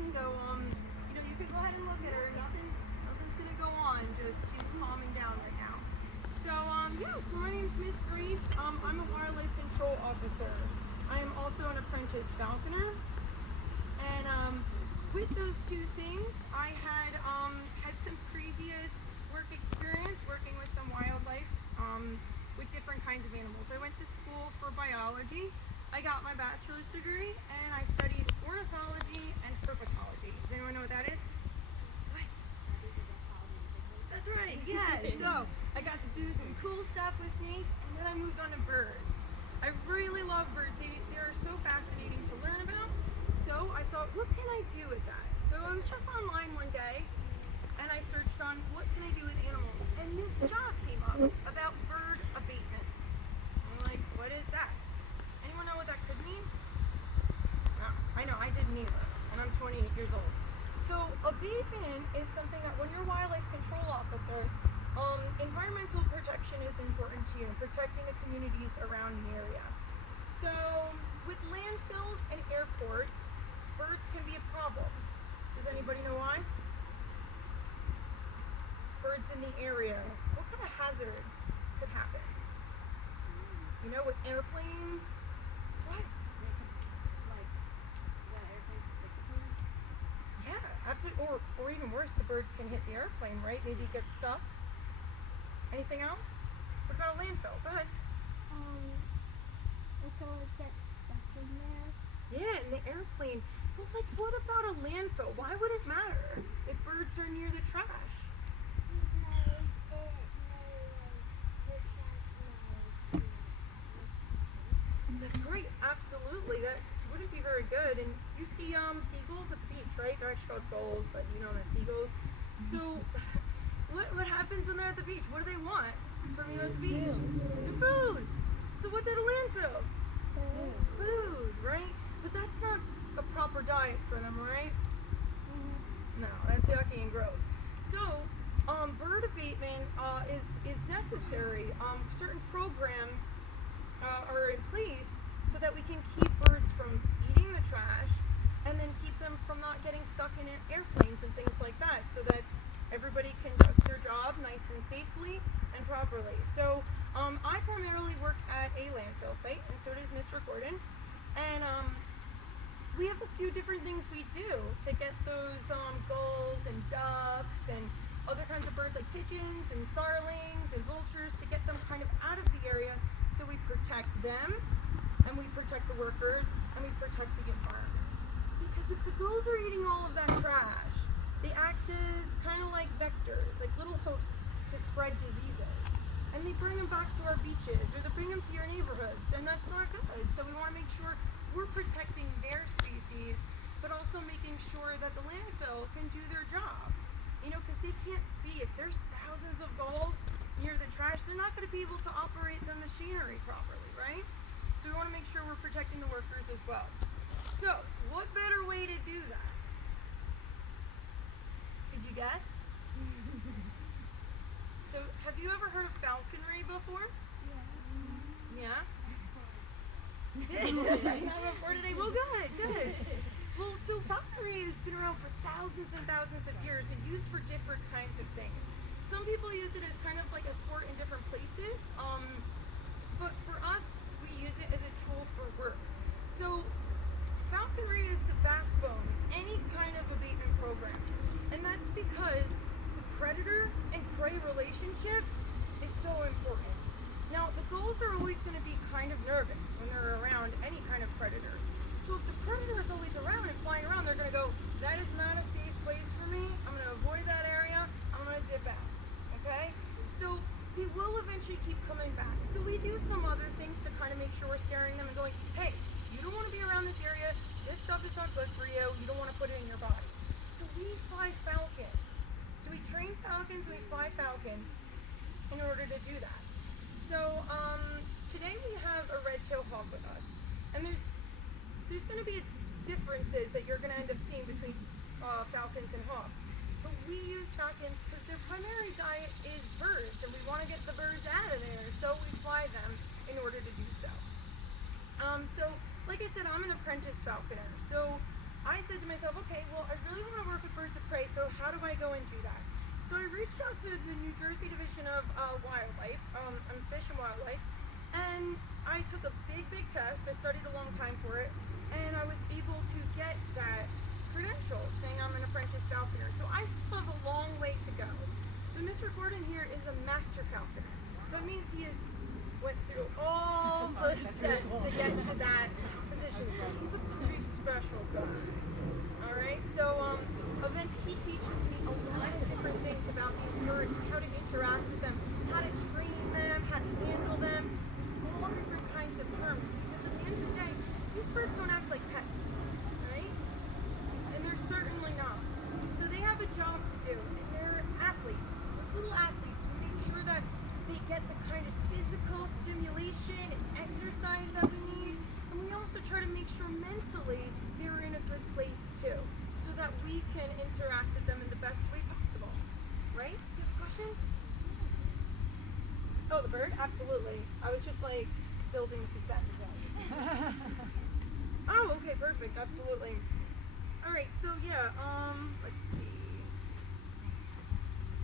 So, you can go ahead and look at her. Nothing's gonna go on. Just she's calming down right now. So, yeah. So my name's Miss Grace. I'm a wildlife control officer. I am also an apprentice falconer. And with those two things, I had some previous work experience working with some wildlife with different kinds of animals. I went to school for biology. I got my bachelor's degree, and I studied ornithology and herpetology. Does anyone know what that is? What? That's right. Yeah. So I got to do some cool stuff with snakes, and then I moved on to birds. I really love birds. They're so fascinating to learn about. So I thought, what can I do with that? So I was just online one day, and I searched on what can I do with animals, and this job came up about bird abatement. I'm like, what is that? Anyone know what that could mean? No, I know, I didn't either, and I'm 28 years old. So abatement is something that when you're a wildlife control officer, environmental protection is important to you, protecting the communities around the area. So with landfills and airports, birds can be a problem. Does anybody know why? Birds in the area. What kind of hazards could happen? With airplanes? What? Yeah, absolutely. Or even worse, the bird can hit the airplane, right? Maybe it gets stuck. Anything else? What about a landfill? Go ahead. It's all gets stuck in there. Yeah, in the airplane. Well, what about a landfill? Why would it matter if birds are near the trash? That's great. Absolutely. That wouldn't be very good. And you see seagulls at the beach, right? They're actually called gulls, but they're seagulls. So what happens when they're at the beach? What do they want from you at the beach? The food. So what's at a landfill? Food, right? But that's not a proper diet for them, right? No, that's yucky and gross. So, bird abatement is necessary. Certain programs are in place so that we can keep birds from eating the trash, and then keep them from not getting stuck in airplanes and things like that, so that everybody can do their job nice and safely and properly. So, I primarily work at a landfill site, and so does Mr. Gordon. And we have a few different things we do to get those gulls and ducks and other kinds of birds like pigeons and starlings and vultures, to get them kind of out of the area, so we protect them, and we protect the workers, and we protect the environment. Because if the gulls are eating all of that trash, they act as kind of like vectors, like little hosts to spread diseases. And they bring them back to our beaches, or they bring them to your neighborhoods, and that's not good. So we want to make sure we're protecting their species, but also making sure that the landfill can do their job. Because they can't see. If there's thousands of gulls near the trash, they're not going to be able to operate the machinery properly, right? So we want to make sure we're protecting the workers as well. So, what better way to do that? Could you guess? So, have you ever heard of falconry before? Yeah? Not before today? Well, good. Well, so falconry has been around for thousands and thousands of years and used for different kinds of things. Some people use it as kind of like a sport in different places, but for us, we use it as a tool for work. So, falconry is the backbone of any kind of abatement program, and that's because the predator and prey relationship is so important. Now, the gulls are always going to be kind of nervous when they're around any kind of predator. So if the predator is always around and flying around, they're going to go, that is not a safe place for me. I'm going to avoid that area. I'm going to dip out. Okay? So they will eventually keep coming back. So we do some other things to kind of make sure we're scaring them and going, hey, you don't want to be around this area. This stuff is not good for you. You don't want to put it in your body. So we fly falcons. So we train falcons and we fly falcons in order to do that. So today we have a red-tailed hawk with us. And there's going to be differences that you're going to end up seeing between falcons and hawks. But we use falcons because their primary diet is birds, and we want to get the birds out of there, so we fly them in order to do so. So, like I said, I'm an apprentice falconer. So I said to myself, okay, well, I reached out to the New Jersey Division of Wildlife, Fish and Wildlife, and I took a big test. I studied a long time for it, and I was able to get that credential saying I'm an apprentice falconer. So I still have a long way to go. But Mr. Gordon here is a master falconer. So it means he has went through all the steps to get to that position. So he's a pretty special guy. Alright, so he teaches me a lot of different things about these birds, how to interact with them, how to train them, how to handle them. There's all different kinds of terms because at the end of the day, these birds don't act like pets, right? And they're certainly not. So they have a job to do, and they're athletes, they're little athletes. We make sure that they get the kind of physical stimulation and exercise that we need, and we also try to make sure mentally they're in a good place too, so that we can interact with them in the best way possible. Right? You have a question? Oh, the bird? Absolutely. I was just like building suspense. Oh, okay, perfect. Absolutely. All right, so yeah, let's see.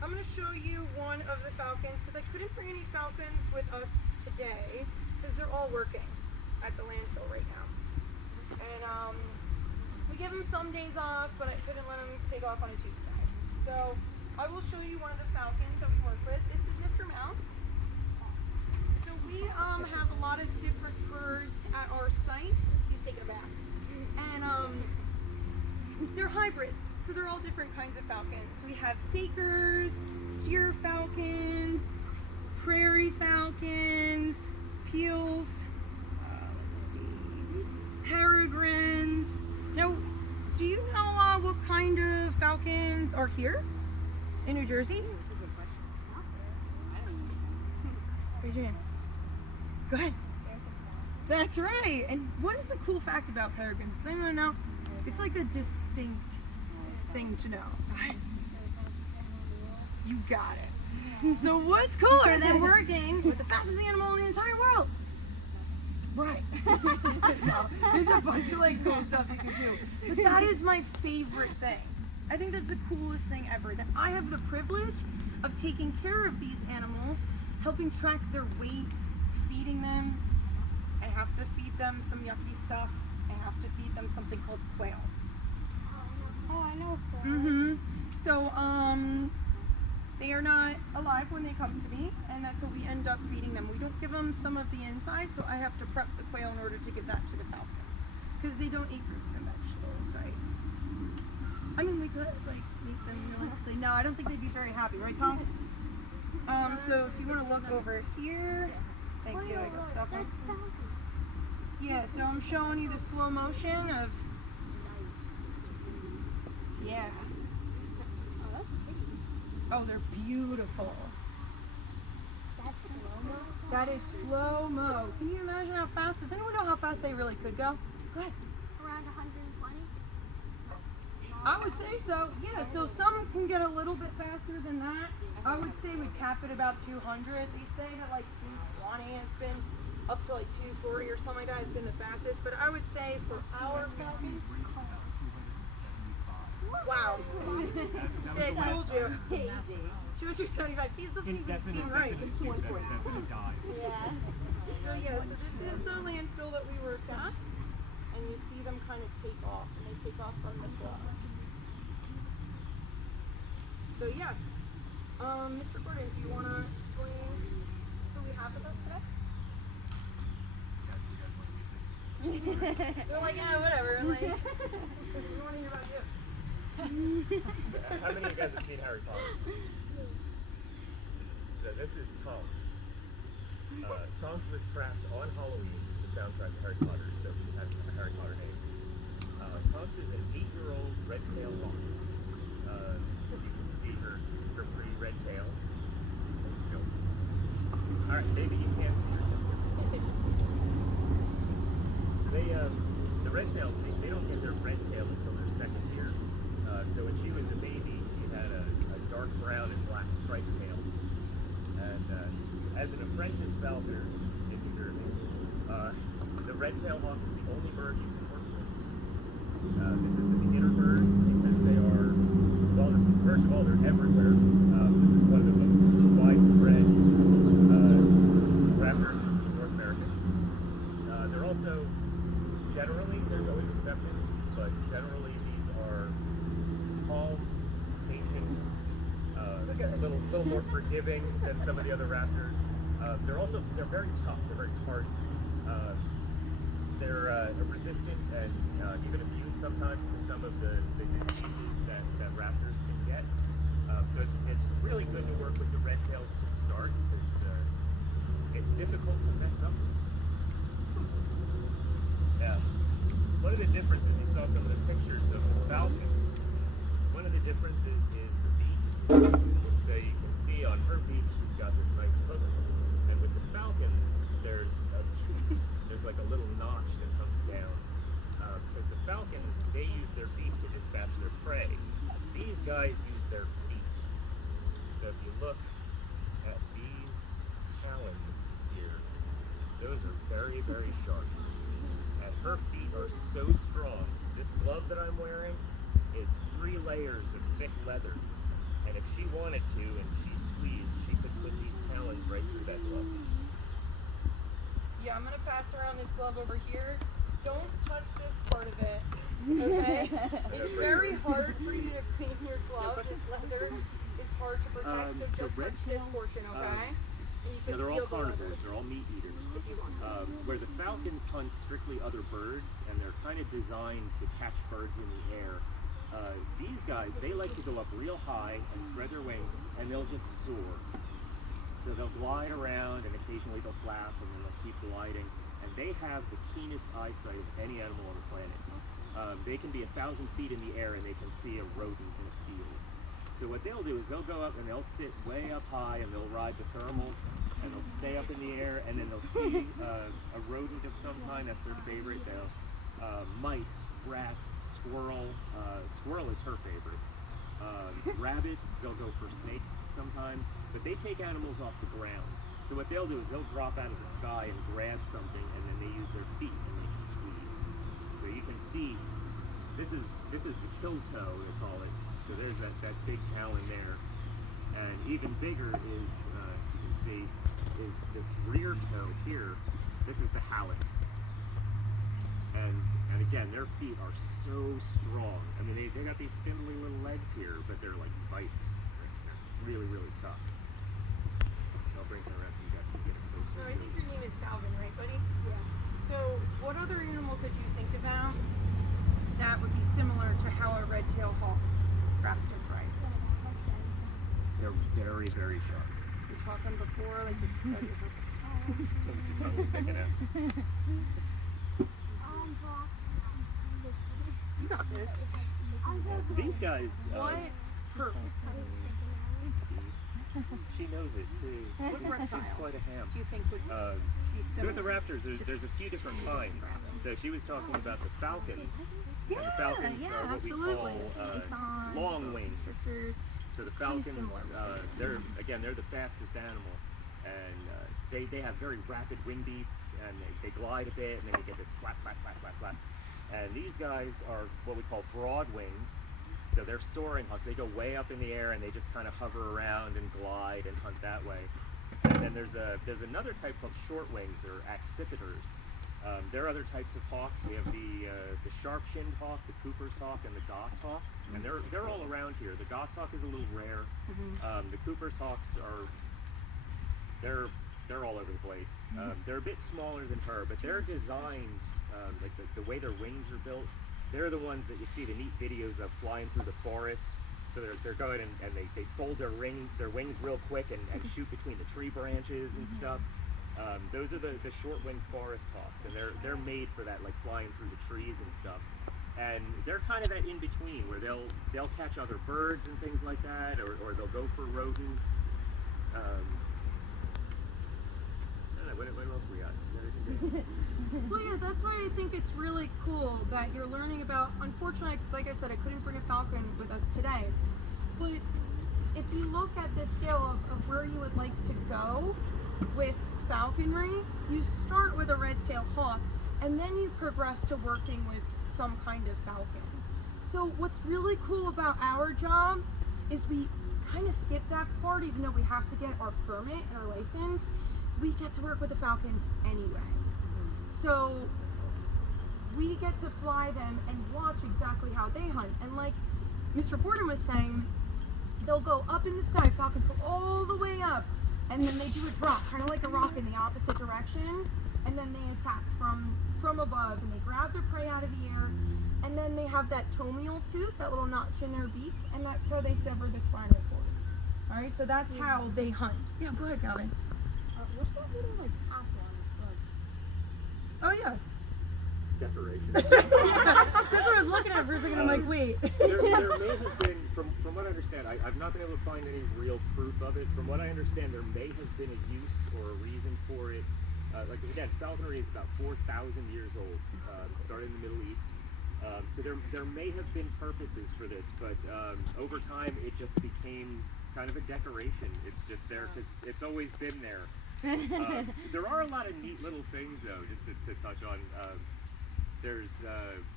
I'm going to show you one of the falcons because I couldn't bring any falcons with us today because they're all working at the landfill right now. And we give them some days off, but I couldn't let them take off on a Tuesday. So I will show you one of the falcons that we work with. This is Mr. Mouse. So we have a lot of different birds at our sites. He's taking a bath. And they're hybrids. So they're all different kinds of falcons. We have sakers, deer falcons, prairie falcons, peals, let's see, peregrines. Now, do you know what kind of falcons are here in New Jersey? Raise your hand. Go ahead. That's right. And what is the cool fact about peregrines? Does anyone know? It's like a distinct thing to know. You got it. So what's cooler than working with the fastest animal in the entire world? Right. So, there's a bunch of like cool stuff you can do. But that is my favorite thing. I think that's the coolest thing ever. That I have the privilege of taking care of these animals, helping track their weight, feeding them. I have to feed them some yucky stuff. I have to feed them something called quail. Oh, I know. So, they are not alive when they come to me, and that's what we end up feeding them. We don't give them some of the inside, so I have to prep the quail in order to give that to the falcons, because they don't eat fruits and vegetables, right? I mean, we could, like, eat them realistically. No, I don't think they'd be very happy, right, Tom? So if you want to look over here, thank you, I got stuff on. Yeah, so I'm showing you the slow motion of, yeah. Oh, they're beautiful. That's slow-mo? That is slow-mo. Can you imagine how fast? Does anyone know how fast they really could go? Go ahead. Around 120? I would say so. Yeah, so some can get a little bit faster than that. I would say we'd cap it about 200. They say that like 220 has been up to like 240 or something like that has been the fastest. But I would say for our falcons, wow. See, I told you. 275. See, it doesn't even seem right. That's an dive. Yeah. So yeah, so this is the landfill that we worked at, and you see them kind of take off, and they take off from the truck. So yeah, Mr. Gordon, do you want to explain who we have with us today? They're like, yeah, whatever. Like, we want to hear about you. How many of you guys have seen Harry Potter? So this is Tonks. Tonks was trapped on Halloween, the soundtrack of Harry Potter, so she has a Harry Potter name. Tonks is an 8-year-old red-tailed hawk. So you can see her pretty red tail. Alright, maybe you can't see her. The red tails, they don't get their red tail until their second year. So when she was a baby, she had a dark brown and black striped tail. And as an apprentice falconer in New Jersey, the red-tailed hawk is the only bird you can work with. This is Generally, these are calm, patient, Look at a it. little more forgiving than some of the other raptors. They're very tough. They're very hardy. They're resistant and even immune sometimes to some of the diseases that raptors can get. So it's really good to work with the red tails to start because it's difficult to mess up. Yeah. One of the differences, you saw some of the pictures of the falcons. One of the differences is the beak. So you can see on her beak, she's got this nice hook. And with the falcons, there's a tooth. There's like a little notch that comes down. Because the falcons, they use their beak to dispatch their prey. These guys use their feet. So if you look at these talons here, those are very, very sharp. And her feet are so strong. This glove that I'm wearing is 3 layers of thick leather. And if she wanted to and she squeezed, she could put these talons right through that glove. Yeah, I'm gonna pass around this glove over here. Don't touch this part of it. Okay? It's very hard for you to clean your glove. This leather is hard to protect, so just the red touch this tails, portion, okay? And you can they're all feel the leather carnivores, they're all meat eaters. if you want to. Where the falcons hunt strictly other birds, and they're kind of designed to catch birds in the air. These guys, they like to go up real high and spread their wings, and they'll just soar. So they'll glide around, and occasionally they'll flap, and then they'll keep gliding. And they have the keenest eyesight of any animal on the planet. They can be 1,000 feet in the air, and they can see a rodent in a field. So what they'll do is they'll go up and they'll sit way up high, and they'll ride the thermals, and they'll stay up in the air, and then they'll see a rodent of some kind. That's their favorite. Mice, rats, squirrel. Squirrel is her favorite. Rabbits, they'll go for snakes sometimes, but they take animals off the ground. So what they'll do is they'll drop out of the sky and grab something, and then they use their feet and they can squeeze. So you can see, this is the kill toe, they call it. So there's that big talon there. And even bigger is, you can see, is this rear toe here. This is the hallux. And again, their feet are so strong. I mean, they got these spindly little legs here, but they're like vice. They're really, really tough. So I'll bring them around so you guys can get a closer No, I view. think your name is Calvin, right, buddy? Yeah. So, what other animal could you think about that would be similar to how a red-tailed hawk traps their prey? They're very, very sharp. We talked them before, like this study. So the tongue's sticking out. You got this. So these guys, What? Perfect. she knows it too. What reptile She's quite a ham. do you think would be So with the similar? raptors, there's a few different kinds. So she was talking about the falcons. Yeah, and the falcons yeah, are what absolutely. we call Pythons, long wings. sisters. So the It's kinda falcons, similar. they're the fastest animal, and they have very rapid wing beats, and they glide a bit, and then you get this flap, flap, flap, flap, flap. And these guys are what we call broad wings. So they're soaring hawks. They go way up in the air, and they just kind of hover around and glide and hunt that way. And then there's another type called short wings, or accipiters. There are other types of hawks. We have the sharp-shinned hawk, the Cooper's hawk, and the goshawk, and they're all around here. The goshawk is a little rare. The Cooper's hawks they're all over the place. They're a bit smaller than her, but they're designed like the way their wings are built. They're the ones that you see the neat videos of flying through the forest. So they're going and they fold their wings real quick and shoot between the tree branches and stuff. Those are the short-winged forest hawks, and they're made for that, like flying through the trees and stuff. And they're kind of that in between where they'll catch other birds and things like that, or they'll go for rodents. I don't know, what else we got? Well, yeah, that's why I think it's really cool that you're learning about. Unfortunately, like I said, I couldn't bring a falcon with us today. But if you look at the scale of where you would like to go with falconry, you start with a red-tailed hawk, and then you progress to working with some kind of falcon. So what's really cool about our job is we kind of skip that part, even though we have to get our permit and our license. We get to work with the falcons anyway. So we get to fly them and watch exactly how they hunt. And like Mr. Gordon was saying, they'll go up in the sky, falcons go all the way up, and then they do a drop, kind of like a rock in the opposite direction, and then they attack from above, and they grab their prey out of the air, and then they have that tomial tooth, that little notch in their beak, and that's how they sever the spinal cord. All right, so that's how they hunt. Yeah, go ahead, Calvin. What's that little like tassel on his foot? Oh yeah. Decoration. That's what I was looking at for a second. I'm like, wait. there may have been, from what I understand, I've not been able to find any real proof of it. From what I understand, there may have been a use or a reason for it. Like again, falconry is about 4,000 years old. Started in the Middle East. So there may have been purposes for this, but over time it just became kind of a decoration. It's just there because it's always been there. There are a lot of neat little things though, just to touch on. There's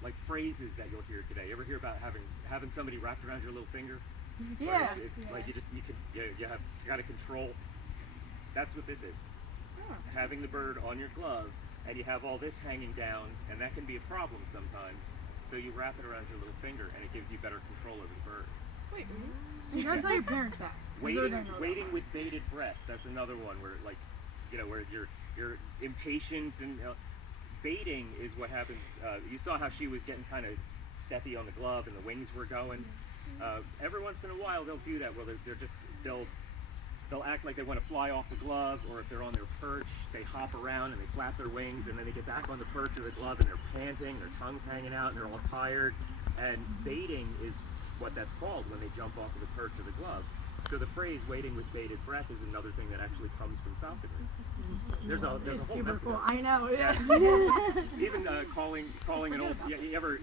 like phrases that you'll hear today. You ever hear about having somebody wrapped around your little finger? Yeah. Right? It's like you got to control. That's what this is. Having the bird on your glove, and you have all this hanging down, and that can be a problem sometimes. So you wrap it around your little finger, and it gives you better control over the bird. Wait. See, that's how your parents act. Waiting with bated breath. That's another one where, like, where you're impatient and. Baiting is what happens. You saw how she was getting kind of steppy on the glove and the wings were going. Every once in a while they'll do that where they'll act like they want to fly off the glove, or if they're on their perch, they hop around and they flap their wings, and then they get back on the perch of the glove and they're panting, their tongue's hanging out, and they're all tired. And baiting is what that's called when they jump off of the perch of the glove. So the phrase "waiting with bated breath" is another thing that actually comes from falconry. There's a whole super mess of cool. it. I know. Yeah. Even calling an old. You ever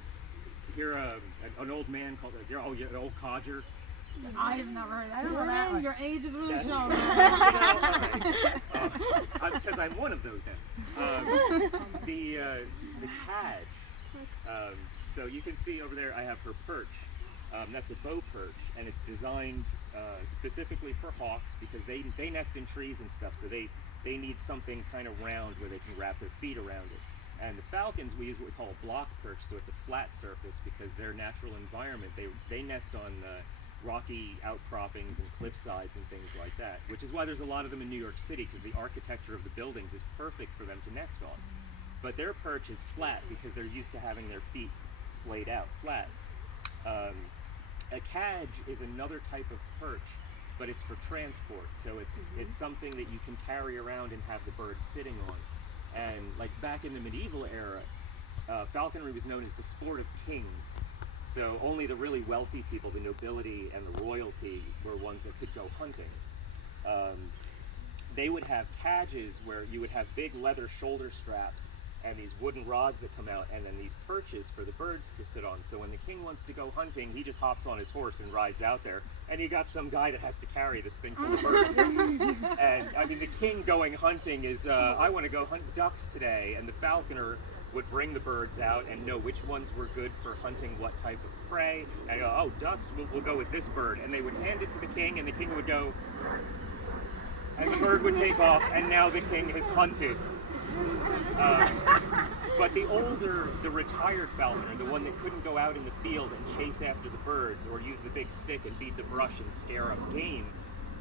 hear an old man called an old codger? I have never heard that. I don't know that one. Your age is really showing. Because I'm one of those now. The cad. So you can see over there, I have her perch. That's a bow perch, and it's designed specifically for hawks because they nest in trees and stuff, so they need something kind of round where they can wrap their feet around it. And the falcons, we use what we call a block perch, so it's a flat surface because their natural environment, they nest on rocky outcroppings and cliff sides and things like that, which is why there's a lot of them in New York City, because the architecture of the buildings is perfect for them to nest on. But their perch is flat because they're used to having their feet splayed out flat. A cadge is another type of perch, but it's for transport, so it's something that you can carry around and have the bird sitting on. And like back in the medieval era, falconry was known as the sport of kings. So only the really wealthy people, the nobility and the royalty, were ones that could go hunting. They would have cadges where you would have big leather shoulder straps and these wooden rods that come out, and then these perches for the birds to sit on. So when the king wants to go hunting, he just hops on his horse and rides out there, and you got some guy that has to carry this thing full of birds. And I mean, the king going hunting is, I want to go hunt ducks today, and the falconer would bring the birds out and know which ones were good for hunting what type of prey, and go, oh, ducks, we'll go with this bird, and they would hand it to the king, and the king would go, and the bird would take off, and now the king has hunted. But the retired falconer, the one that couldn't go out in the field and chase after the birds or use the big stick and beat the brush and scare up game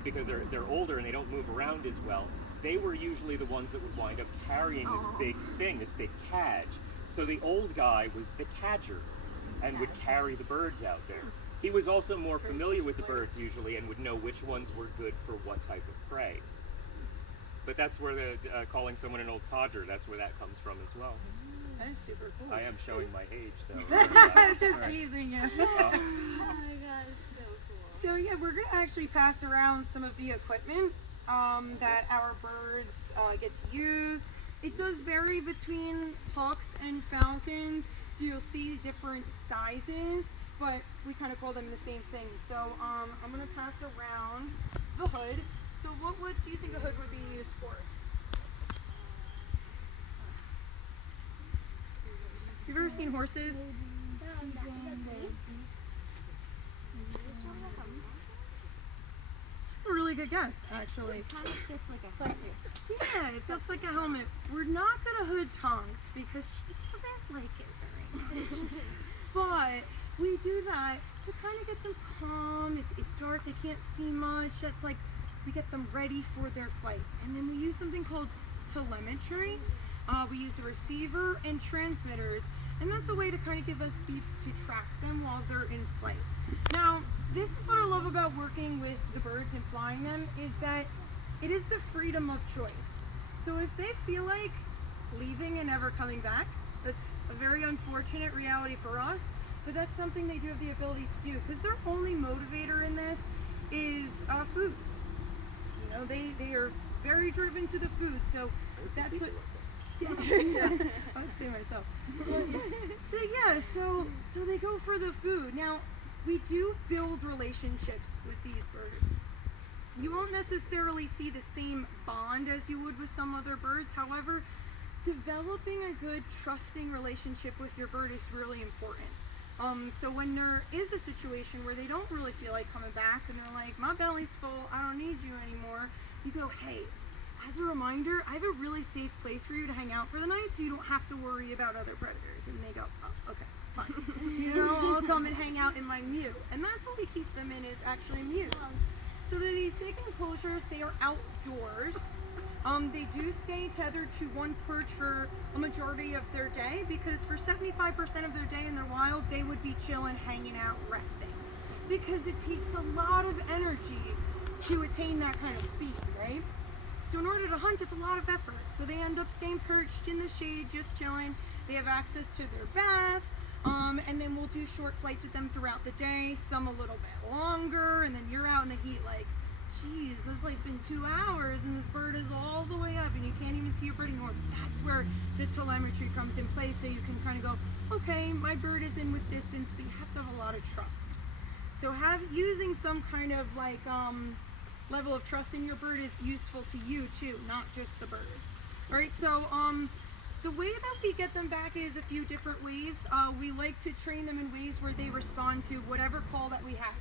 because they're older and they don't move around as well, they were usually the ones that would wind up carrying this big thing, this big cadge. So the old guy was the cadger and would carry the birds out there. He was also more familiar with the birds usually and would know which ones were good for what type of prey. But that's where the calling someone an old codger, that's where that comes from as well. That is super cool. I am showing my age though. Just teasing you. Oh my god, it's so cool. So yeah, we're gonna actually pass around some of the equipment that our birds get to use. It does vary between hawks and falcons, so you'll see different sizes, but we kind of call them the same thing. So I'm gonna pass around the hood. So what do you think a hood would be used for? You've ever seen horses? It's a really good guess, actually. It kind of fits like a hood. Yeah, it feels like a helmet. We're not gonna hood Tonks because she doesn't like it very much. But we do that to kind of get them calm. It's dark, they can't see much. That's like, we get them ready for their flight. And then we use something called telemetry. We use a receiver and transmitters, and that's a way to kind of give us beeps to track them while they're in flight. Now, this is what I love about working with the birds and flying them, is that it is the freedom of choice. So if they feel like leaving and never coming back, that's a very unfortunate reality for us, but that's something they do have the ability to do, because their only motivator in this is food. You know, they are very driven to the food, so that's what... Yeah, I would say myself. But yeah, so they go for the food. Now, we do build relationships with these birds. You won't necessarily see the same bond as you would with some other birds. However, developing a good, trusting relationship with your bird is really important. So when there is a situation where they don't really feel like coming back and they're like, my belly's full, I don't need you anymore, you go, hey, as a reminder, I have a really safe place for you to hang out for the night, so you don't have to worry about other predators. And they go, oh, okay, fine. You know, I'll come and hang out in my mew. And that's what we keep them in, is actually mews. So they're these big enclosures. They are outdoors. They do stay tethered to one perch for a majority of their day, because for 75% of their day in the wild, they would be chilling, hanging out, resting. Because it takes a lot of energy to attain that kind of speed, right? So in order to hunt, it's a lot of effort. So they end up staying perched in the shade, just chilling. They have access to their bath, and then we'll do short flights with them throughout the day, some a little bit longer, and then you're out in the heat like, geez, it's like been 2 hours and this bird is all the way up and you can't even see your bird anymore. That's where the telemetry comes in play, so you can kind of go, okay, my bird is in with distance, but you have to have a lot of trust. So using some kind of like level of trust in your bird is useful to you too, not just the bird. All right, so the way that we get them back is a few different ways. We like to train them in ways where they respond to whatever call that we have.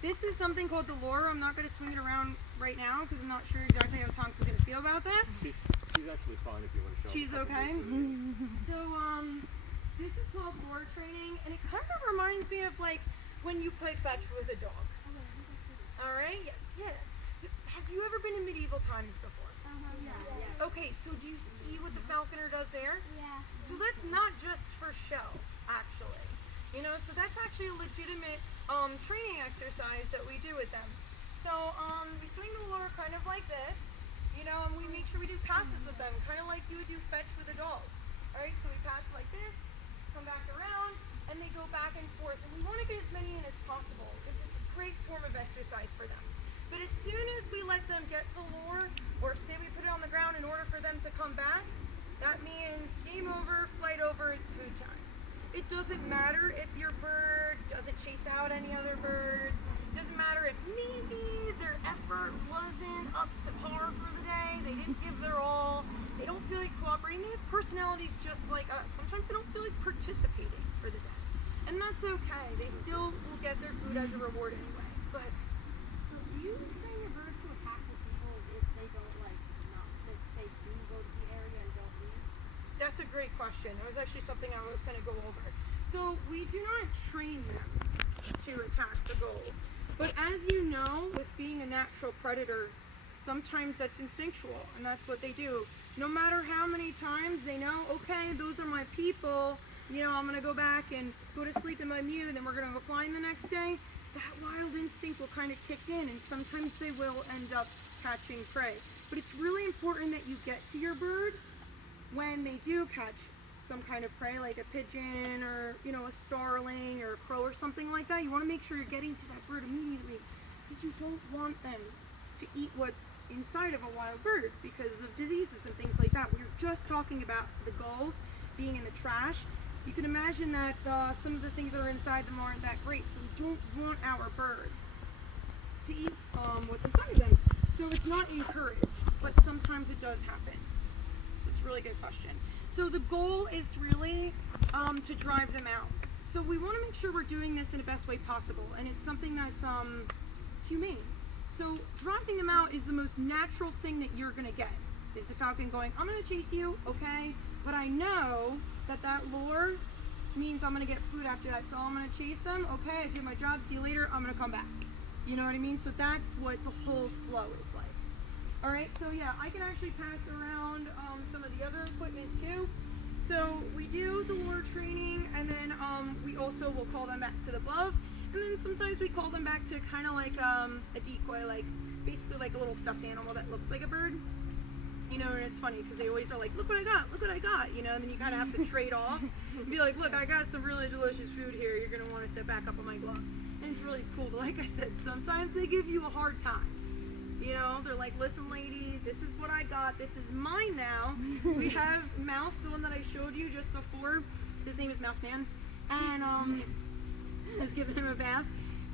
This is something called the lure. I'm not going to swing it around right now because I'm not sure exactly how Tonks is going to feel about that. She's actually fine if you want to show her. She's okay. So this is called lure training, and it kind of reminds me of like when you play fetch with a dog. All right, yeah. Have you ever been in medieval times before? Yeah. Okay, so do you see what the falconer does there? Yeah. So that's not just for show, actually. You know, so that's actually a legitimate training exercise that we do with them. So we swing the lure kind of like this, you know, and we make sure we do passes with them, kind of like you would do fetch with a dog. All right, so we pass like this, come back around, and they go back and forth. And we want to get as many in as possible. This is a great form of exercise for them. But as soon as we let them get the lure, or say we put it on the ground in order for them to come back, that means game over, flight over, it's food time. It doesn't matter if your bird doesn't chase out any other birds. Doesn't matter if maybe their effort wasn't up to par for the day. They didn't give their all. They don't feel like cooperating. They have personalities just like us. Sometimes they don't feel like participating for the day. And that's okay. They still will get their food as a reward anyway. Go ahead. So do you train your birds to attack the seagulls if they don't if they do go to the area and don't leave? That's a great question. It was actually something I was going to go over. So we do not train them to attack the gulls. But as you know, with being a natural predator, sometimes that's instinctual, and that's what they do. No matter how many times they know, okay, those are my people, you know, I'm going to go back and go to sleep in my mew, and then we're going to go flying the next day, that wild instinct will kind of kick in, and sometimes they will end up catching prey. But it's really important that you get to your bird when they do catch some kind of prey, like a pigeon or, you know, a starling or a crow or something like that. You want to make sure you're getting to that bird immediately, because you don't want them to eat what's inside of a wild bird because of diseases and things like that. We were just talking about the gulls being in the trash. You can imagine that some of the things that are inside them aren't that great, so we don't want our birds to eat what's inside of them. So it's not encouraged, but sometimes it does happen. So it's a really good question. So the goal is really to drive them out. So we want to make sure we're doing this in the best way possible, and it's something that's humane. So driving them out is the most natural thing that you're going to get. Is the falcon going, I'm going to chase you, okay, but I know that lure means I'm gonna get food after that. So I'm gonna chase them. Okay, I did my job. See you later. I'm gonna come back. You know what I mean? So that's what the whole flow is like. All right. So yeah, I can actually pass around some of the other equipment too. So we do the lure training, and then we also will call them back to the glove, and then sometimes we call them back to kind of like a decoy, like basically like a little stuffed animal that looks like a bird. You know, and it's funny because they always are like, look what I got, you know, and then you kind of have to trade off and be like, look, I got some really delicious food here. You're going to want to sit back up on my glove. And it's really cool. But like I said, sometimes they give you a hard time. You know, they're like, listen, lady, this is what I got. This is mine now. We have Mouse, the one that I showed you just before. His name is Mouse Man. And I was giving him a bath.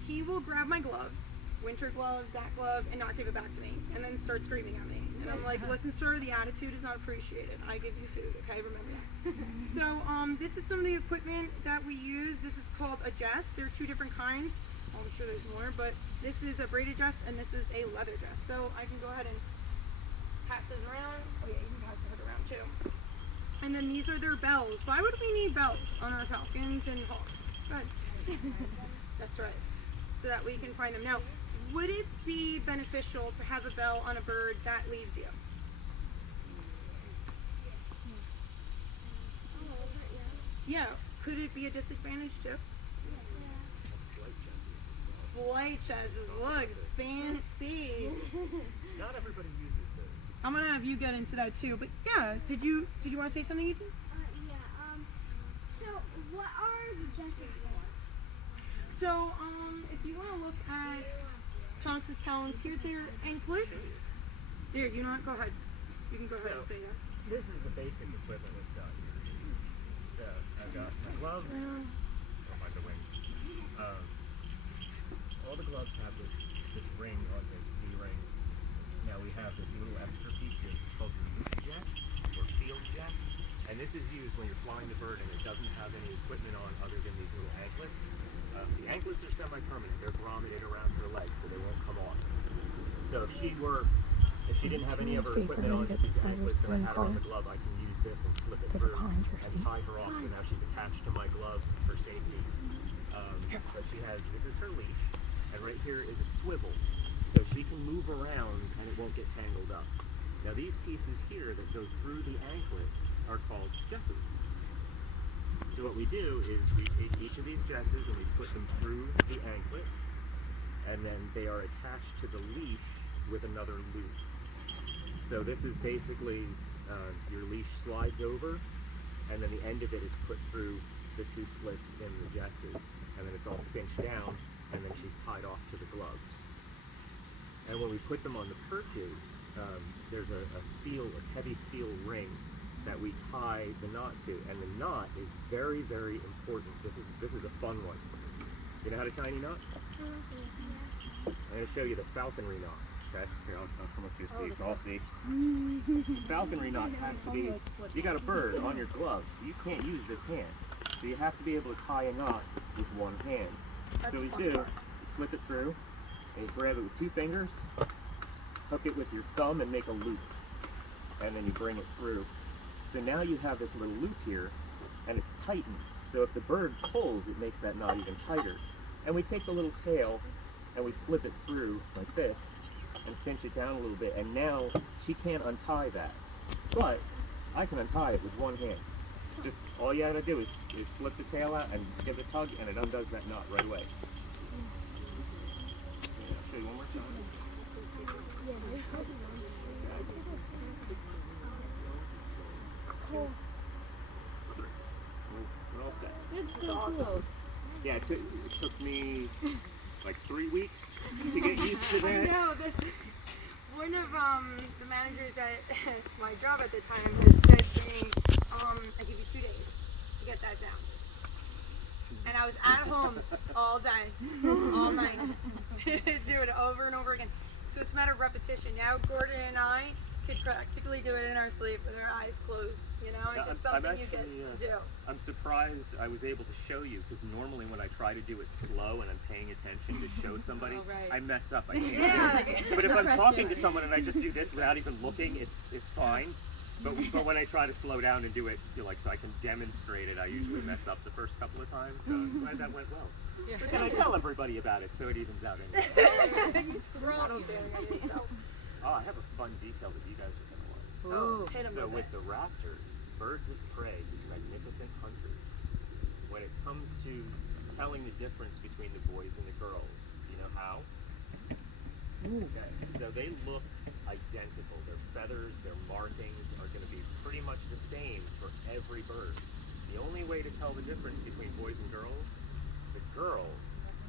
He will grab my gloves, winter gloves, that glove, and not give it back to me. And then start screaming at me. And I'm like, listen, sir, the attitude is not appreciated. I give you food, okay? Remember that. So this is some of the equipment that we use. This is called a jess. There are two different kinds. I'm sure there's more, but this is a braided jess and this is a leather jess. So I can go ahead and pass this around. Oh yeah, you can pass it around too. And then these are their bells. Why would we need bells on our Falcons and Hawks? Go ahead. That's right. So that we can find them. Now, would it be beneficial to have a bell on a bird that leaves you? Yeah. Could it be a disadvantage too? Flight chesses, look, fancy. Not everybody uses those. I'm gonna have you get into that too, but yeah, did you want to say something, Ethan? So what are the jesses for? So, if you want to look at Tonks's talons here, they're anklets. There, you know what? Go ahead. You can go ahead and say that. This is the basic equipment we've got. So I've got my glove. Oh, mind the wings. All the gloves have this ring on this D-ring. Now we have this little extra piece here. It's called the loop jess or field jess. And this is used when you're flying the bird and it doesn't have any equipment on other than these little anklets. The anklets are semi-permanent. They're grommeted around her legs so they won't come off. So if she didn't have any of her equipment on, these anklets and I had her on the glove, I can use this and slip it through and tie her off. So now she's attached to my glove for safety. But this is her leash, and right here is a swivel. So she can move around and it won't get tangled up. Now these pieces here that go through the anklets are called jesses. So what we do is we take each of these jesses and we put them through the anklet, and then they are attached to the leash with another loop. So this is basically your leash slides over, and then the end of it is put through the two slits in the jesses, and then it's all cinched down, and then she's tied off to the gloves. And when we put them on the perches, there's a heavy steel ring that we tie the knot to, and the knot is very, very important. This is a fun one. You know how to tie any knots? I'm going to show you the falconry knot. Okay, here I'll come up to you so you can all see. Falconry knot has to be. You got a bird on your glove, so you can't use this hand. So you have to be able to tie a knot with one hand. So what you do, you slip it through, and you grab it with two fingers, hook it with your thumb, and make a loop, and then you bring it through. So now you have this little loop here, and it tightens. So if the bird pulls, it makes that knot even tighter. And we take the little tail, and we slip it through like this, and cinch it down a little bit. And now she can't untie that. But I can untie it with one hand. Just all you gotta do is slip the tail out and give it a tug, and it undoes that knot right away. I'll show you one more time. Cool. We're all set. That's so cool. Yeah, it took me like 3 weeks to get used to that. I know, that's one of the managers at my job at the time had said to me, I give you 2 days to get that down. And I was at home all day, all night, do it over and over again. So it's a matter of repetition. Now Gordon and I could practically do it in our sleep with our eyes closed. You know, it's just something you get to do. I'm surprised I was able to show you, because normally when I try to do it slow and I'm paying attention to show somebody, I mess up. I can't do it. But if I'm talking to someone and I just do this without even looking, it's fine. But when I try to slow down and do it, so I can demonstrate it, I usually mess up the first couple of times. So I'm glad that went well. Yeah. But then I tell everybody about it, so it evens out anyway. Oh, I have a fun detail that you guys are going to like. Oh, hit 'em So with with the raptors, birds of prey, these magnificent hunters, when it comes to telling the difference between the boys and the girls, you know how? Okay. So they look identical. Their feathers, their markings are going to be pretty much the same for every bird. The only way to tell the difference between boys and girls, the girls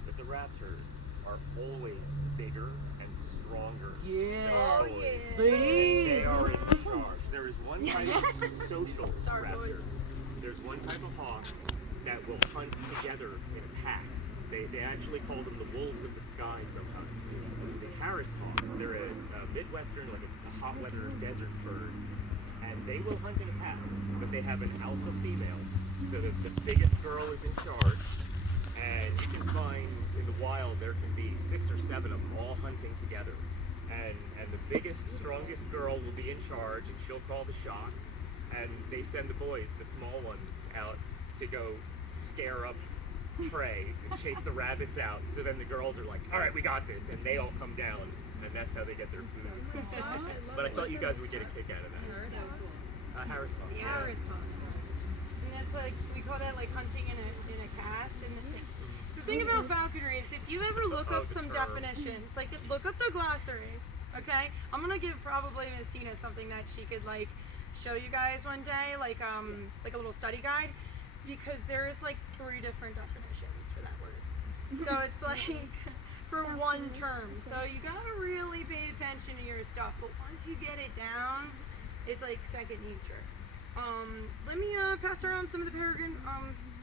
with the raptors are always bigger and stronger than Oh, the boys. yeah. They are in charge. There is one type of social Sorry, raptor. boys. There's one type of hawk that will hunt together in a pack. They actually call them the wolves of the sky sometimes. It's the Harris hawk. They're a Midwestern, like a hot weather desert bird. And they will hunt in a pack, but they have an alpha female. So the biggest girl is in charge. And you can find in the wild there can be 6 or 7 of them all hunting together. And the biggest, strongest girl will be in charge, and she'll call the shots. And they send the boys, the small ones, out to go scare up prey and chase the rabbits out. So then the girls are like, all right, we got this, and they all come down, and that's how they get their food. But I thought you guys would get a kick out of that. Harris hawk. Yeah. Yeah. And that's like, we call that like hunting in a cast. And the thing about falconry is if you ever look Oh, up the some term. definitions, like look up the glossary, okay? I'm gonna give probably Miss Tina something that she could like show you guys one day, like a little study guide, because there's like 3 different definitions for that word. So it's like for one term. So you gotta really pay attention to your stuff. But once you get it down, it's like second nature. Let me pass around some of the peregrine,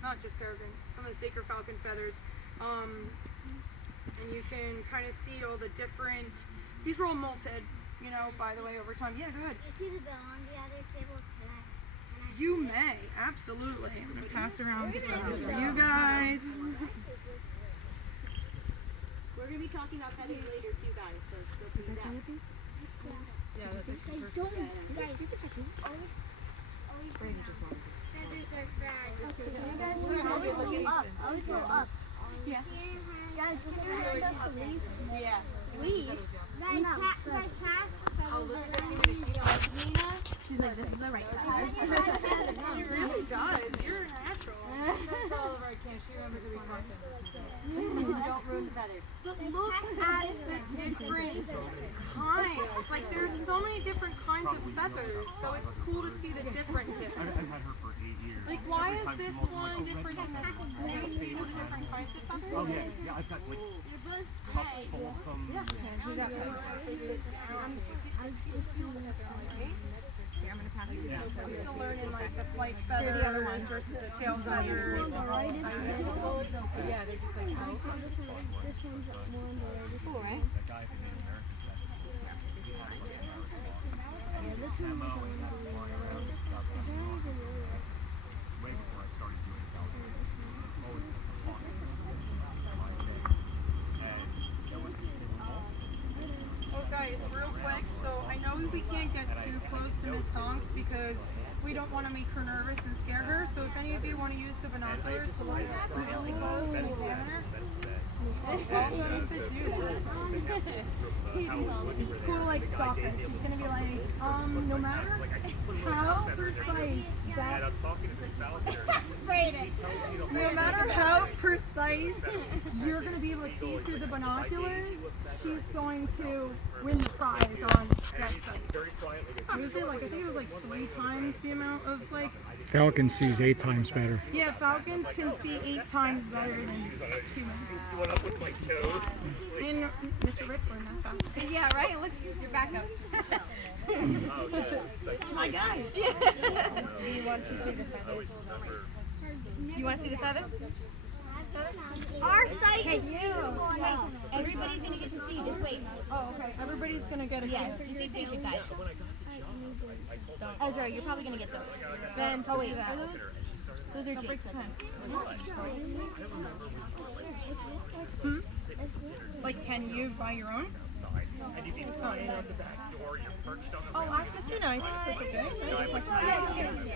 not just peregrine, some of the sacred falcon feathers. And you can kind of see all the different, these were all molted, you know, by the way, over time. Yeah, go ahead. You see the bill on the other table? Can I You may, absolutely. I'm going to pass around some for you guys. We're gonna be talking about feathers later too, guys. So still please out. Yeah, that's guys don't, guys, always feathers are fried. Okay, you guys always go up. Always go up. Yeah. Guys, look at us leave. Yeah. Leave? Guys, pass the feathers. Nina, she's like, this is the right side. She really does. You're a natural. That's all of our camp. She remembers to be confident. Don't ruin the feathers. But look at the different kinds. Like there's so many different kinds of feathers, so it's cool to see the differences. I've had her for 8 years. Like why is this one different than this one? Do you see the different kinds of feathers? Oh yeah, I've got like cups full of them. I'm still learning like the flight feathers versus the tail feathers. Yeah, they're just like This one's more on the other Cool, right? That guy who made American Yeah, this one was on the way before I started doing Falconer. Always the Hawks. And there was Oh guys, real quick, so I know we can't get too close to Miss Tonks because we don't want to make her nervous and scare her, so if any of you want to use the binoculars to look really close and examine her, welcome to do that. It's cool to like stalk her. She's going to be like, no matter how precise that, I'm talking to this Falconer. no matter how precise you're going to be able to see through the binoculars, she's going to win the prize on that site. Very quietly. Was it like, I think it was like 3 times the amount of like, Falcon sees 8 times better. yeah, falcons can see 8 times better than humans. Going up with my toes. And Mr. Rick learned that fact. Yeah, right? Look, your backup. Oh, yeah. That's my guy. Do you want to see the I feathers? always remember. You want to see the feather? Our site is Everybody's gonna get to see. Just wait. Oh, okay. Everybody's gonna get a Yeah, chance. just be patient, guys. When I got the job, I told my Ezra, you're probably gonna get those. Ben, Oh wait, that. those are Jake's. Like, can you buy your own? And you can fly in out the back door. You're perched on the Oh, railing. Oscar's too nice. That's okay. Sky would be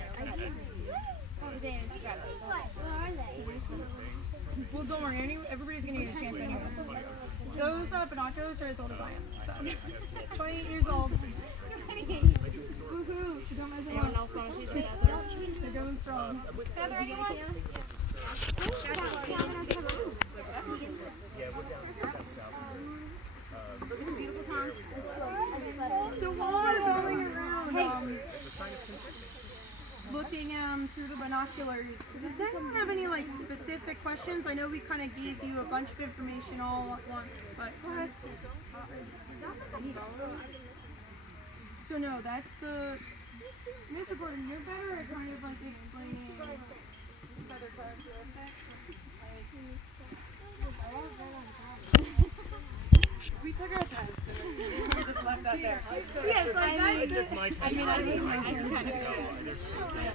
Well, don't worry. Everybody's gonna get a chance anyway. Those binoculars are as old as I am. So, 28 years old. Woohoo! She got my Anyone else want to choose another? They're going strong. Feather, anyone? Yeah, we're down south. Beautiful Tom. So while we're going around, We're trying to consist. looking through the binoculars, does anyone have any like specific questions? I know we kind of gave you a bunch of information all at once, but go ahead. So no, that's the Mr. Gordon. You're better at kind of like explaining feather characteristics. We took our test and we just left that there. Yes, like It's just my I mean, I can kind of go.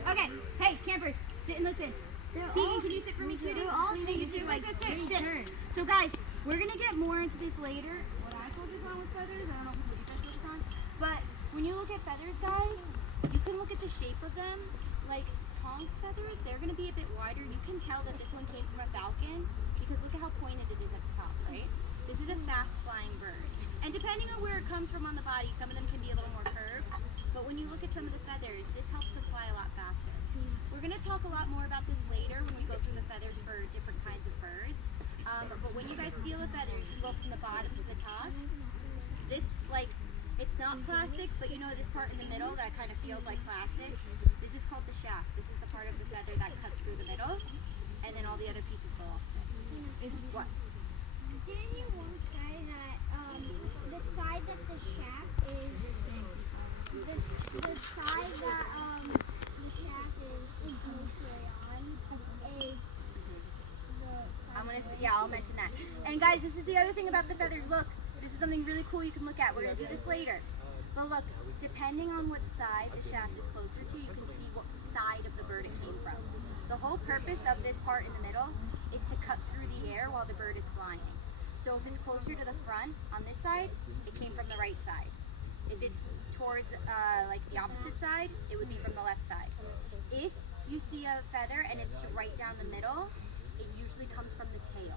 Okay, hey, campers, sit and listen. Tegan, can you sit for me too? You too, like, sit. So guys, we're gonna get more into this later. What I focus on with feathers, I don't know what you guys focus on. But when you look at feathers, guys, you can look at the shape of them. Like Tonk's feathers, they're gonna be a bit wider. You can tell that this one came from a falcon because look at how pointed it is at the top, right? This is a fast flying bird. And depending on where it comes from on the body, some of them can be a little more curved. But when you look at some of the feathers, this helps them fly a lot faster. We're going to talk a lot more about this later when we go through the feathers for different kinds of birds. But when you guys feel a feather, you can go from the bottom to the top. This, like, it's not plastic, but you know this part in the middle that kind of feels like plastic? This is called the shaft. This is the part of the feather that cuts through the middle, and then all the other pieces go off of it. What? Didn't you once say that the side that the shaft is the side that the shaft is mostly on is I'll mention that. And guys, this is the other thing about the feathers. Look, this is something really cool you can look at. We're going to do this later. But look, depending on what side the shaft is closer to, you can see what side of the bird it came from. The whole purpose of this part in the middle is to cut through the air while the bird is flying. So if it's closer to the front on this side, it came from the right side. If it's towards like the opposite side, it would be from the left side. If you see a feather and it's right down the middle, it usually comes from the tail.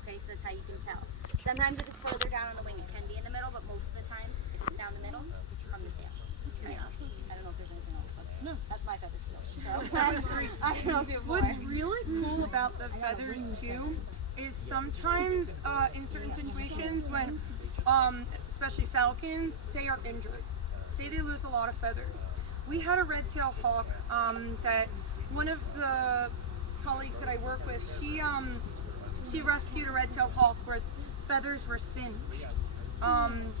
Okay, so that's how you can tell. Sometimes if it's further down on the wing, it can be in the middle, but most of the time, if it's down the middle, it's from the tail. Right? I don't know if there's anything else, but no, that's my feather skill. So I don't know if you have more. What's really cool about the feathers too is sometimes in certain situations when, especially falcons, say are injured, say they lose a lot of feathers. We had a red-tailed hawk that one of the colleagues that I work with, she rescued a red-tailed hawk where his feathers were singed.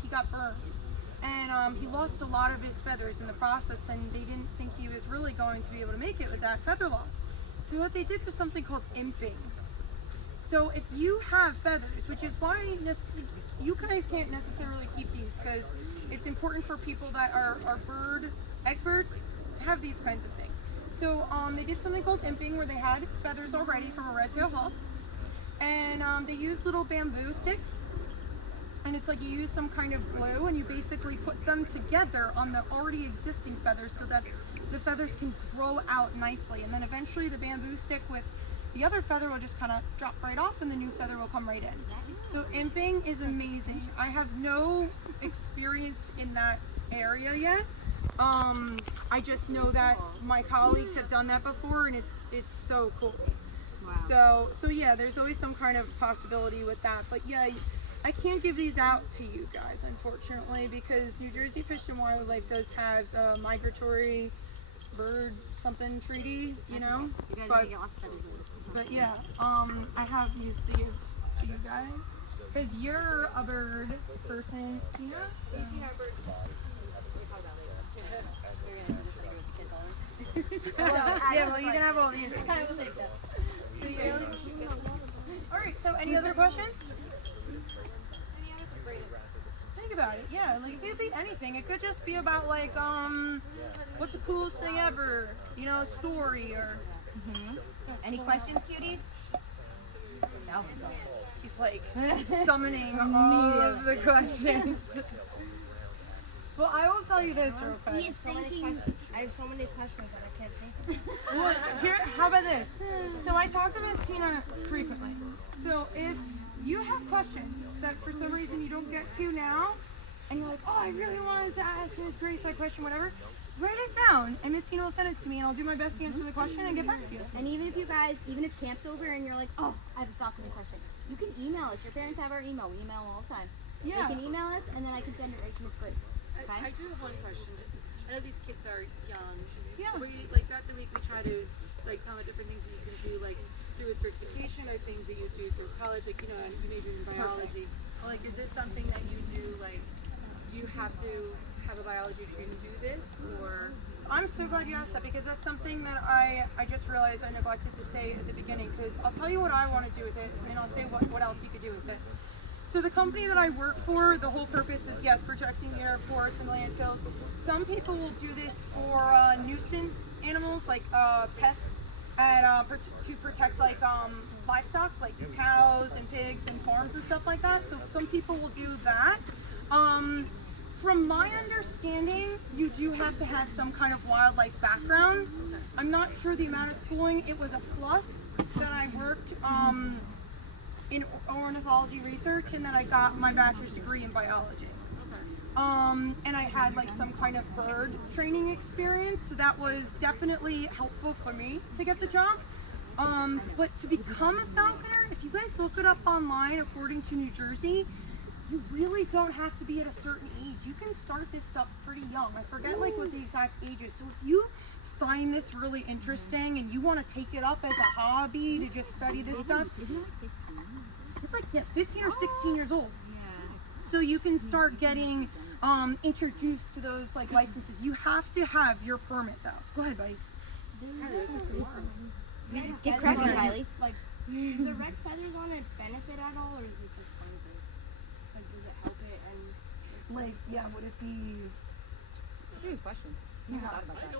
He got burned. And he lost a lot of his feathers in the process, and they didn't think he was really going to be able to make it with that feather loss. So what they did was something called imping. So if you have feathers, which is why you guys can't necessarily keep these, because it's important for people that are bird experts to have these kinds of things. So they did something called imping where they had feathers already from a red-tailed hawk, and they used little bamboo sticks. And it's like you use some kind of glue and you basically put them together on the already existing feathers so that the feathers can grow out nicely. And then eventually the bamboo stick with the other feather will just kind of drop right off and the new feather will come right in. So imping is amazing. I have no experience in that area yet. I just know that my colleagues have done that before and it's so cool. Wow. So yeah, there's always some kind of possibility with that. But yeah, I can't give these out to you guys, unfortunately, because New Jersey Fish and Wildlife does have a migratory bird something treaty, you know. You guys but, get lots of feathers later. but yeah, I have these to give to you guys because you're a bird person, Tina. So. Yeah, well, you can have all these. I will take that. All right. So, any other questions? Think about it. Yeah, like it could be anything. It could just be about like what's the coolest thing ever, you know, story or. Any questions, cuties? No. He's like summoning all of the questions. Well, I will tell you this real quick. He's thinking. I have so many questions that I can't think of. Well, here, how about this? So I talk to Miss Tina frequently. So if you have questions that for some reason you don't get to now, and you're like, oh, I really wanted to ask Miss Grace that question, whatever, write it down, and Miss Tina will send it to me, and I'll do my best to answer the question and get back to you. And even if even if camp's over and you're like, oh, I have a falconer question, you can email us. Your parents have our email. We email them all the time. Yeah. You can email us, and then I can send it right to Miss Grace. Okay? I do have one question. I know these kids are young. Yeah. Like throughout the week, we try to like tell them different things that you can do, like through a certification or things that you do through college. Like you major in biology. Like, is this something that you do? Like, you have to have a biology degree to do this, or? I'm so glad you asked that because that's something that I just realized I neglected to say at the beginning, because I'll tell you what I want to do with it, and I'll say what else you could do with it. So the company that I work for, the whole purpose is, yes, protecting the airports and landfills. Some people will do this for nuisance animals, like pests, and to protect like livestock, like cows and pigs and farms and stuff like that. So some people will do that. From my understanding, you do have to have some kind of wildlife background. I'm not sure the amount of schooling. It was a plus that I worked in ornithology research, and then I got my bachelor's degree in biology. And I had like some kind of bird training experience, so that was definitely helpful for me to get the job. But to become a falconer, if you guys look it up online, according to New Jersey, you really don't have to be at a certain age. You can start this stuff pretty young. I forget like what the exact age is. So if you find this really interesting and you want to take it up as a hobby to just study this stuff, Isn't it like 15? it's like 15 or 16 years old. Yeah. So you can start getting introduced to those like licenses. You have to have your permit though. Go ahead, buddy. Get cracking, Kylie. Like, do the red feathers on it benefit at all, or is it just part of it? Like, does it help it? And Like, yeah, would it be? That's a good question. I Yeah. never thought about I that.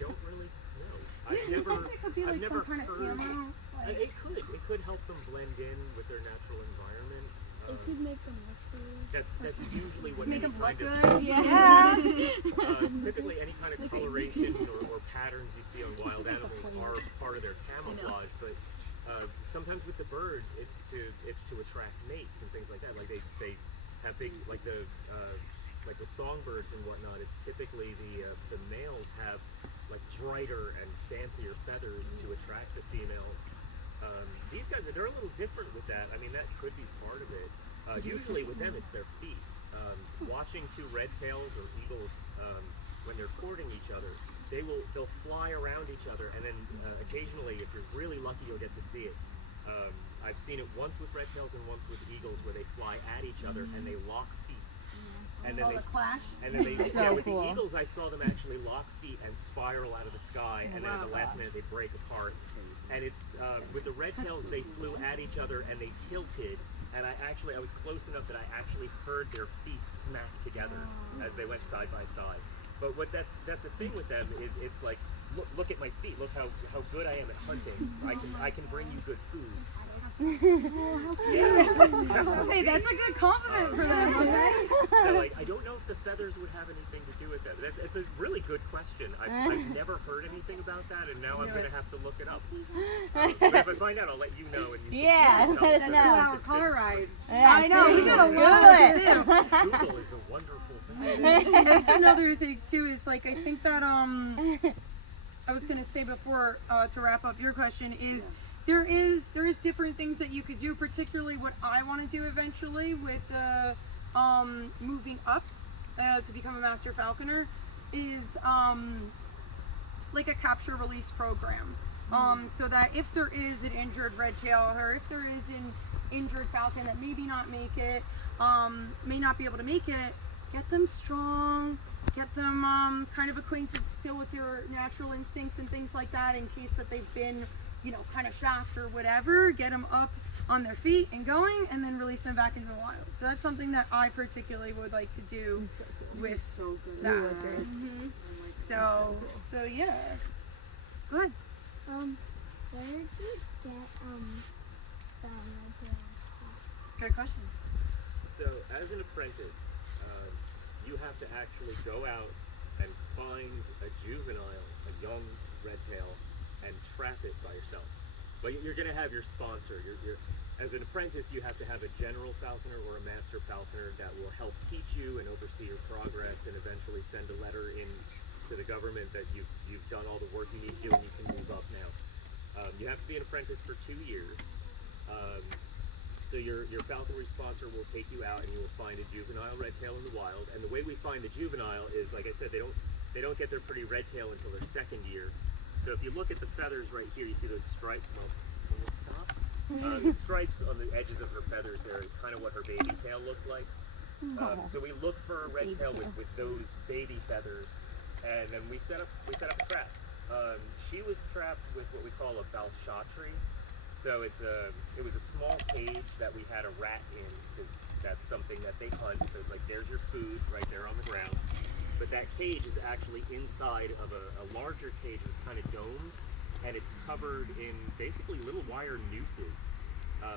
don't really know. Do you think it could be like some kind of camo? Like, It could help them blend in with their natural environment. It could make them look good. That's usually what make any them look kind of good? Yeah. typically any kind of coloration or patterns you see on wild animals are part of their camouflage, but sometimes with the birds it's to attract mates and things like that. Like they have big like the songbirds and whatnot. It's typically the males have like brighter and fancier feathers to attract the females. These guys, they're a little different with that. I mean, that could be part of it. Usually with them, it's their feet. Watching two red tails or eagles when they're courting each other, they'll fly around each other, and then occasionally, if you're really lucky, you'll get to see it. I've seen it once with red tails and once with eagles, where they fly at each other and they lock feet. And then the clash. and then with cool. the eagles, I saw them actually lock feet and spiral out of the sky, and then at the last minute they break apart. And it's with the red tails, they flew at each other and they tilted. And I was close enough that I actually heard their feet smack together as they went side by side. But that's the thing with them is it's like look at my feet. Look how good I am at hunting. I can bring you good food. Yeah. Hey, that's a good compliment for them, okay? So like, I don't know if the feathers would have anything to do with that. It's a really good question. I've never heard anything about that, and now I'm going to have to look it up. But if I find out, I'll let you know. And you Yeah, can let us tell know. Our car ride. Yeah, I know, we got a lot to do. Google is a wonderful thing. That's another thing too, is like I think that I was gonna say before to wrap up your question is there is different things that you could do, particularly what I want to do eventually with moving up to become a Master Falconer is like a capture release program, so that if there is an injured red tail or if there is an injured falcon that maybe may not be able to make it, get them strong, get them kind of acquainted still with their natural instincts and things like that, in case that they've been, kind of shocked or whatever. Get them up on their feet and going, and then release them back into the wild. So that's something that I particularly would like to do with that. So yeah. Go ahead. Where did you get the red tail? Good question. So, as an apprentice, you have to actually go out and find a juvenile, a young red tail, and trap it by yourself. But you're going to have your sponsor. As an apprentice, you have to have a general falconer or a master falconer that will help teach you and oversee your progress, and eventually send a letter in to the government that you've done all the work you need to do and you can move up now. You have to be an apprentice for 2 years. So your falconry sponsor will take you out and you will find a juvenile red tail in the wild. And the way we find the juvenile is, like I said, they don't get their pretty red tail until their 2nd year. So if you look at the feathers right here, you see those stripes. Well, can you stop? The stripes on the edges of her feathers there is kind of what her baby tail looked like. So we look for a red tail with those baby feathers, and then we set up a trap. She was trapped with what we call a balchatry. So it was a small cage that we had a rat in, because that's something that they hunt. So it's like, there's your food right there on the ground. But that cage is actually inside of a larger cage that's kind of domed, and it's covered in basically little wire nooses.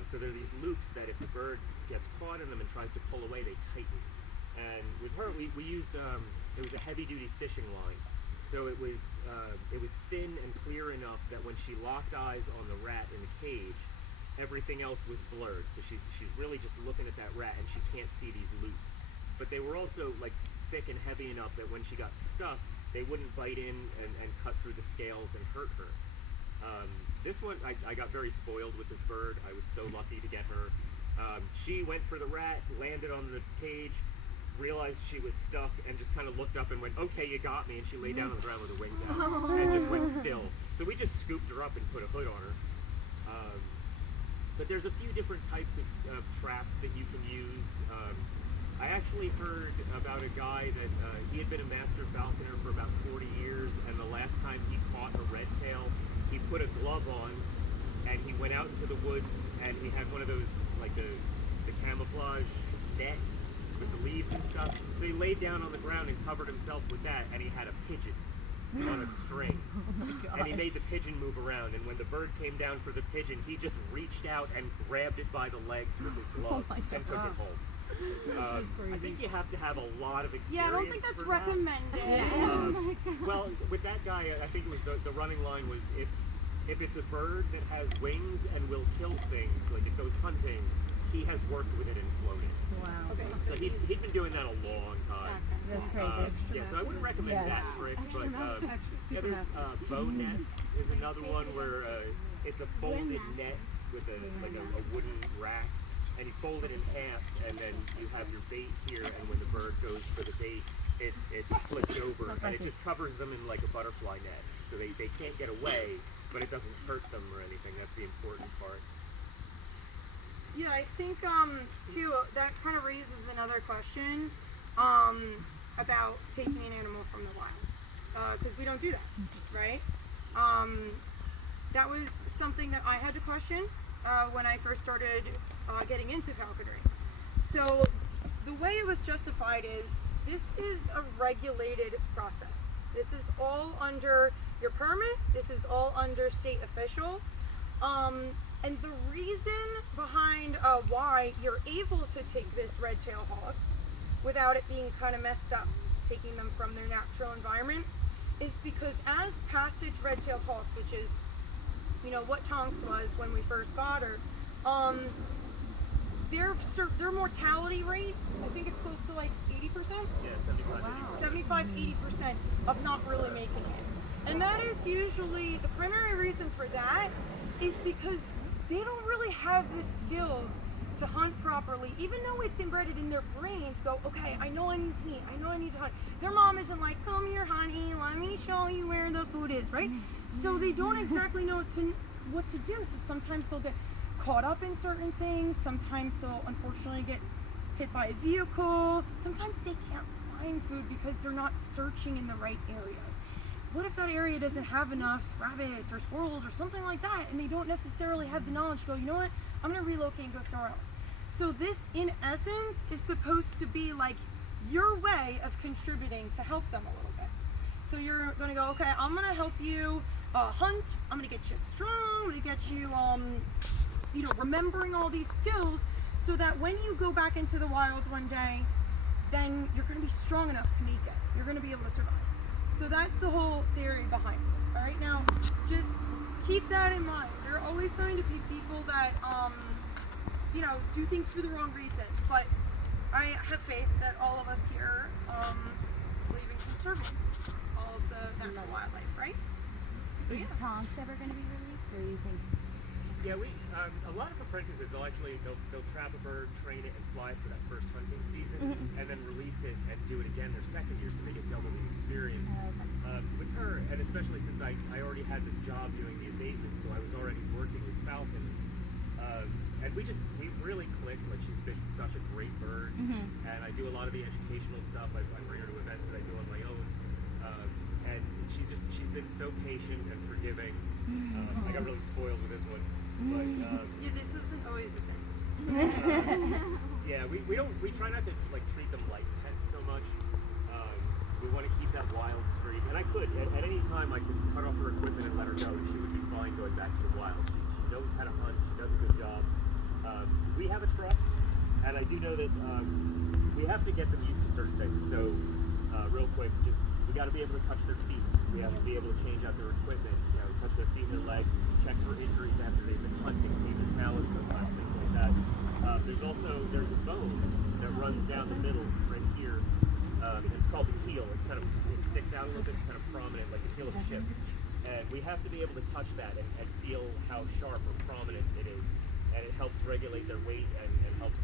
So there are these loops that if the bird gets caught in them and tries to pull away, they tighten. And with her, we used, it was a heavy-duty fishing line. So it was thin and clear enough that when she locked eyes on the rat in the cage, everything else was blurred. So she's really just looking at that rat, and she can't see these loops. But they were also like thick and heavy enough that when she got stuck, they wouldn't bite in and cut through the scales and hurt her. This one, I got very spoiled with this bird. I was so lucky to get her. She went for the rat, landed on the cage, realized she was stuck, and just kind of looked up and went, "Okay, you got me," and she lay down on the ground with her wings out and just went still. So we just scooped her up and put a hood on her. But there's a few different types of traps that you can use. I actually heard about a guy that he had been a master falconer for about 40 years, and the last time he caught a red tail, he put a glove on, and he went out into the woods, and he had one of those, like the camouflage net with the leaves and stuff. So he laid down on the ground and covered himself with that, and he had a pigeon on a string. And he made the pigeon move around, and when the bird came down for the pigeon, he just reached out and grabbed it by the legs with his glove and took it home. I think you have to have a lot of experience. Yeah, I don't think that's for recommended. Well, with that guy, I think it was the running line was, if it's a bird that has wings and will kill things, like it goes hunting, he has worked with it in floating. Wow. Okay, So he'd been doing that a long time. That's crazy. Yeah, so I wouldn't recommend that trick, but there's bow nets is another one where it's a folded net with a wooden rack, and you fold it in half, and then you have your bait here, and when the bird goes for the bait, it flips over, and it just covers them in like a butterfly net, so they can't get away, but it doesn't hurt them or anything. That's the important part. Yeah, I think too, that kind of raises another question about taking an animal from the wild, because we don't do that, right? That was something that I had to question when I first started getting into falconry. So the way it was justified is, this is a regulated process. This is all under your permit. This is all under state officials. And the reason behind why you're able to take this red-tailed hawk without it being kind of messed up, taking them from their natural environment, is because as passage red-tailed hawks, which is, what Tonks was when we first got her, their mortality rate, I think it's close to like 80%? Yeah, 75, 75-80% of not really making it. And that is usually, the primary reason for that is because they don't really have the skills to hunt properly, even though it's embedded in their brain to go, okay, I know I need to eat, I know I need to hunt. Their mom isn't like, come here, honey, let me show you where the food is, right? So they don't exactly know what to do. So sometimes they'll get caught up in certain things. Sometimes they'll unfortunately get hit by a vehicle. Sometimes they can't find food because they're not searching in the right areas. What if that area doesn't have enough rabbits or squirrels or something like that, and they don't necessarily have the knowledge to go, you know what, I'm going to relocate and go somewhere else. So this, in essence, is supposed to be like your way of contributing to help them a little bit. So you're going to go, okay, I'm going to help you hunt, I'm going to get you strong, I'm going to get you, remembering all these skills so that when you go back into the wild one day, then you're going to be strong enough to make it. You're going to be able to survive. So that's the whole theory behind it. All right, now just keep that in mind. There are always going to be people that do things for the wrong reason, but I have faith that all of us here believe in conserving all of the natural wildlife, right? So Is Tonks ever going to be released, or you think? Yeah, a lot of apprentices will actually they'll trap a bird, train it, and fly it for that first hunting season, and then release it and do it again their second year, so they get double the experience. With her, and especially since I already had this job doing the abatement, so I was already working with falcons, and we really clicked. Like, she's been such a great bird, and I do a lot of the educational stuff. I bring her to events that I do on my own, and she's been so patient and forgiving. I got really spoiled with this one. But, yeah, this isn't always a thing. yeah, we try not to like treat them like pets so much. We want to keep that wild streak, and I could at any time I could cut off her equipment and let her go, and she would be fine going back to the wild. She knows how to hunt. She does a good job. We have a trust, and I do know that we have to get them used to certain things. So, real quick, we got to be able to touch their feet. We have to be able to change out their equipment. Touch their feet and their legs. Check for injuries after they've been hunting, even talons sometimes, things like that. There's a bone that runs down the middle right here. It's called the keel. It sticks out a little bit. It's kind of prominent, like the keel of a ship. And we have to be able to touch that and feel how sharp or prominent it is. And it helps regulate their weight and helps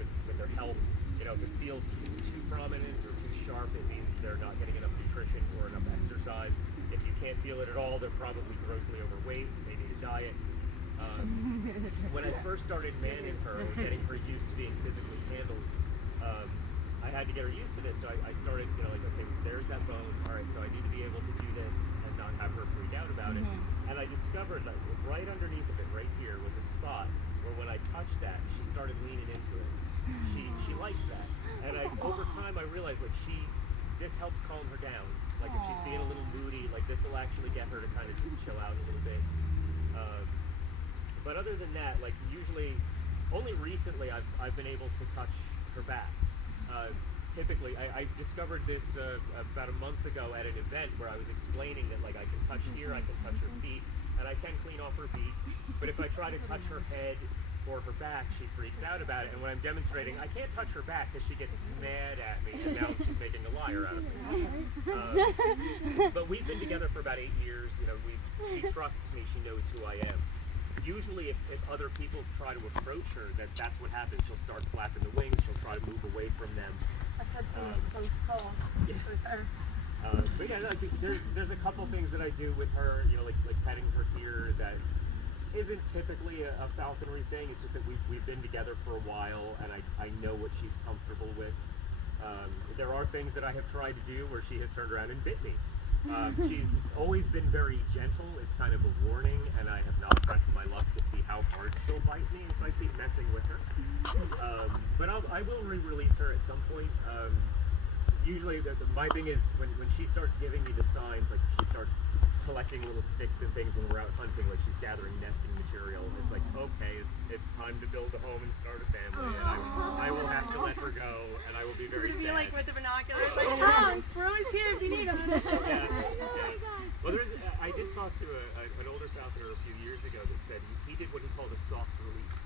with their health. If it feels too prominent or too sharp, it means they're not getting enough nutrition or enough exercise. If you can't feel it at all, they're probably grossly overweight. They need a diet. When I first started manning her, or getting her used to being physically handled, I had to get her used to this. So I started, okay, there's that bone. All right, so I need to be able to do this and not have her freak out about it. And I discovered that right underneath of it, right here, was a spot where when I touched that, she started leaning into it. She likes that. And over time, I realized this helps calm her down. Like, if she's being a little moody, like, this will actually get her to kind of just chill out a little bit. But other than that, like, usually, only recently I've been able to touch her back. Typically, I discovered this about a month ago at an event where I was explaining that, like, I can touch here, I can touch her feet, and I can clean off her feet. But if I try to touch her head or her back, she freaks out about it. And when I'm demonstrating, I can't touch her back because she gets mad at me, and now she's making a liar out of me. But we've been together for about 8 years. She trusts me. She knows who I am. Usually, if other people try to approach her, that's what happens. She'll start flapping the wings. She'll try to move away from them. I've had some close calls with her. But yeah, there's a couple things that I do with her. Like petting her ear that isn't typically a falconry thing. It's just that we've been together for a while, and I know what she's comfortable with. There are things that I have tried to do where she has turned around and bit me. She's always been very gentle. It's kind of a warning, and I have not pressed my luck to see how hard she'll bite me if I keep messing with her. But I will re-release her at some point. Usually, my thing is when she starts giving me the signs, like she starts collecting little sticks and things when we're out hunting, like she's gathering nesting material. It's like, okay, it's time to build a home and start a family, and I will have to let her go, and I will be very sad. We're gonna be like with the binoculars, like, Tonks, we're always here if you need us. Yeah. Well, I did talk to an older falconer a few years ago that said he did what he called a soft release.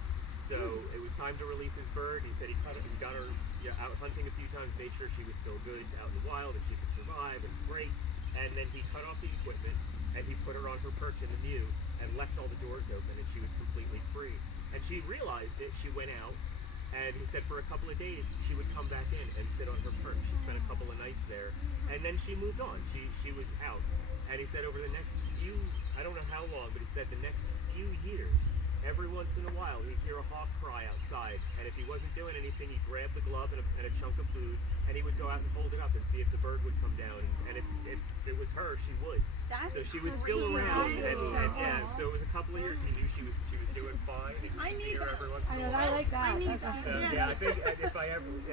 So it was time to release his bird. He said he got her out hunting a few times, made sure she was still good out in the wild and she could survive, and great. And then he cut off the equipment and he put her on her perch in the mew and left all the doors open, and she was completely free. And she realized it. She went out, and he said for a couple of days she would come back in and sit on her perch. She spent a couple of nights there, and then she moved on. She was out. And he said over the next few, I don't know how long, but he said the next few years, every once in a while, he'd hear a hawk cry outside, and if he wasn't doing anything, he'd grab the glove and a chunk of food, and he would go out and hold it up and see if the bird would come down. And if it was her, she would. That's So she was still crazy. around, and yeah, so it was a couple of years. He knew she was doing fine, and I you need see her that. every once in a while. I like that. I need That's that. So, yeah, I think if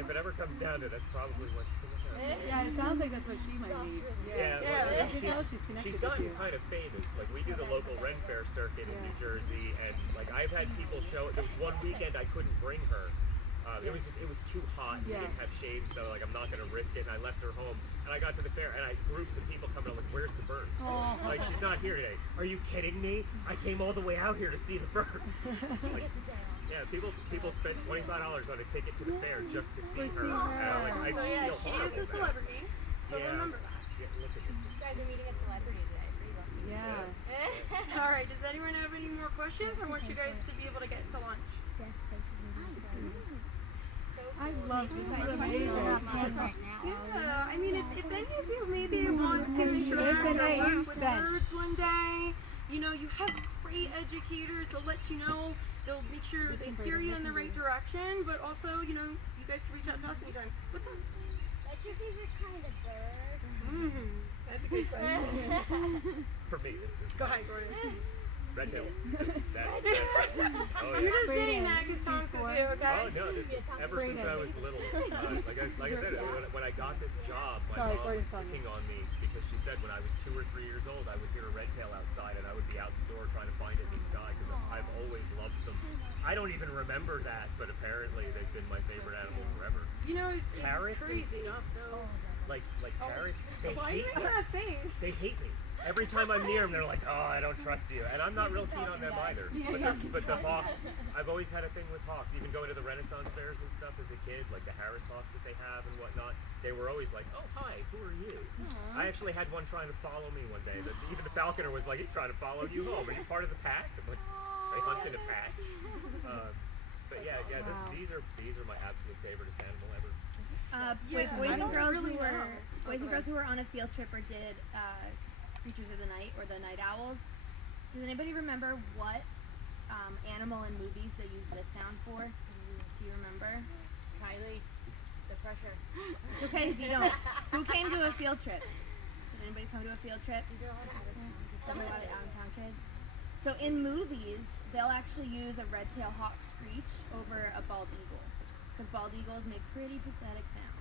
it ever comes down to it, that's probably what's going to happen. Yeah, it sounds like that's what she might need. Yeah, Yeah. well, You can tell she's connected she's with gotten you. kind of famous. Like we do the local Ren Fair circuit in New Jersey, and like I've had people show. There was one weekend I couldn't bring her. It was too hot. And we Yeah. didn't have shades, so like I'm not gonna risk it. And I left her home. And I got to the fair, and groups of people coming. I'm like, "Where's the bird? Oh. Like she's not here today. Are you kidding me? I came all the way out here to see the bird." Like, yeah, people spend $25 on a ticket to the fair just to see her. And I'm like, I So yeah, feel she is horrible a now. celebrity. So Yeah. remember that. Yeah, look at you. You guys are meeting a celebrity today. Pretty lucky. Yeah. All right. Does anyone have any more questions, or want you guys to be able to get to lunch? I love this. This is amazing. Yeah. I mean, if any of you maybe want to interact or work with birds one day, you have great educators. They'll let you know. They'll make sure they steer you in the right direction. But also, you guys can reach out to us anytime. What's up? What's your favorite kind of bird? That's a good question. For me, it's Go ahead, Gordon. red tail. Oh, You're yeah. just saying that because Tom says you, okay? Oh no! Ever since I was little, like I said, when I got this job, my Sorry, mom was Gordon's talking. picking on me because she said when I was 2 or 3 years old, I would hear a red tail outside, and I would be out the door trying to find it in the sky because I've always loved them. I don't even remember that, but apparently they've been my favorite animal forever. It's Parrots and crazy. stuff, though. Like parrots, they Why do hate you me. make that face? They hate me. Every time I'm near them, they're like, "Oh, I don't trust you," and I'm not real keen on them either. But the hawks, I've always had a thing with hawks. Even going to the Renaissance fairs and stuff as a kid, like the Harris hawks that they have and whatnot, they were always like, "Oh, hi, who are you?" I actually had one trying to follow me one day. Even the falconer was like, "He's trying to follow you home. Are you part of the pack?" I'm like, "They hunt in a pack." But yeah, these are my absolute favoriteest animal ever. Boys and girls really who were know. boys and girls who were on a field trip or did Creatures of the Night or the Night Owls. Does anybody remember what animal in movies they use this sound for? Do you remember? Kylie, the pressure. It's okay if you don't. Who came to a field trip? Did anybody come to a field trip? Some of the out-of-town kids. So in movies, they'll actually use a red-tailed hawk screech over a bald eagle, because bald eagles make pretty pathetic sounds.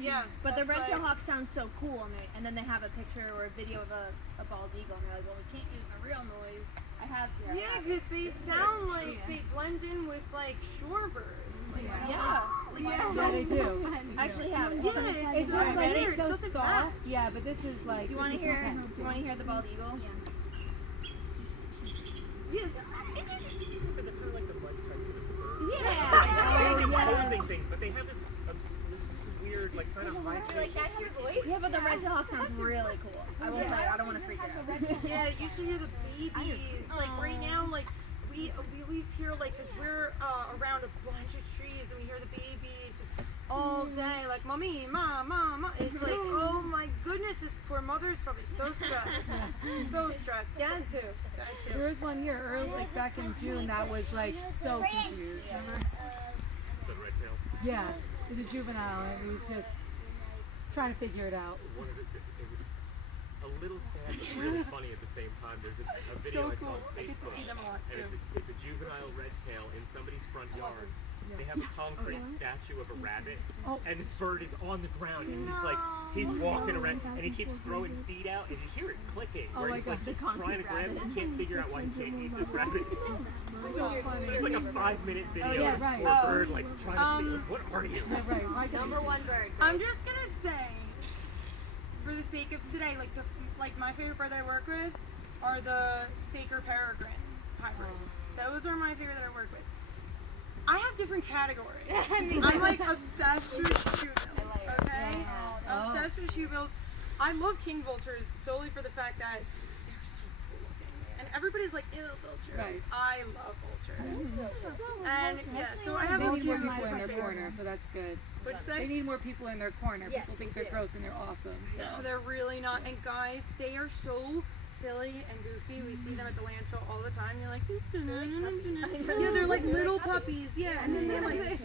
Yeah. But the that's red-tailed like- hawk sounds so cool, and then they have a picture or a video of a bald eagle, and they're like, well, we can't use the real noise. I have here. Yeah, because they sound like they blend in with like shorebirds. Like, Yeah. Yeah, they do. I actually have it. Yeah, It's just Alright, like ready? it's so Doesn't soft. match. Yeah, but this is like. Do you want to this is hear? intense. Do you want to hear the bald eagle? Yes. So they're kind of like the Mike Tyson of the bird. Yeah. They yeah. posing things, but they have this weird, like kind of high pitch. That's your voice? Yeah, but the red-tailed hawk sounds really cool. I will say, I don't want to freak it out. Yeah, you should hear the babies. Like right now, like we always hear like, cause we're around a bunch of trees and we hear the babies just all day, like mommy, mom. It's like, oh my goodness, this poor mother is probably so stressed, so stressed. Dad too. There was one year early, like back in June, that was like so confused. Remember? The red tail. Yeah, it was a juvenile, and he was just trying to figure it out. It was a little sad but really funny at the same time. There's a video I saw on Facebook, and it's a juvenile red tail in somebody's front yard. They have a concrete statue of a rabbit, and this bird is on the ground, and he's walking around, and he keeps throwing feet out, and you hear it clicking, where he's like just trying to grab it. He can't figure out why he can't eat this rabbit. So funny. But it's like a 5-minute video yeah, of this right. poor bird like trying to figure, what are you? Yeah, right. Number one bird. I'm just gonna say, for the sake of today, like my favorite bird that I work with are the Saker peregrine hybrids. Those are my favorite that I work with. I have different categories. I'm like obsessed with shoebills, okay? Obsessed with shoebills. I love king vultures solely for the fact that they're so cool looking. And everybody's like, ew, vultures. Right. I love vultures. And yeah, so I have They a need few more people in different their favorites. corner, so that's good. What'd you They say? need more people in their corner. Yes, People think they they're do. gross and they're awesome. So. No, they're really not. And guys, they are so silly and goofy. We see them at the landfill all the time. You're like, yeah, they're like little puppies. Yeah, and then they're like,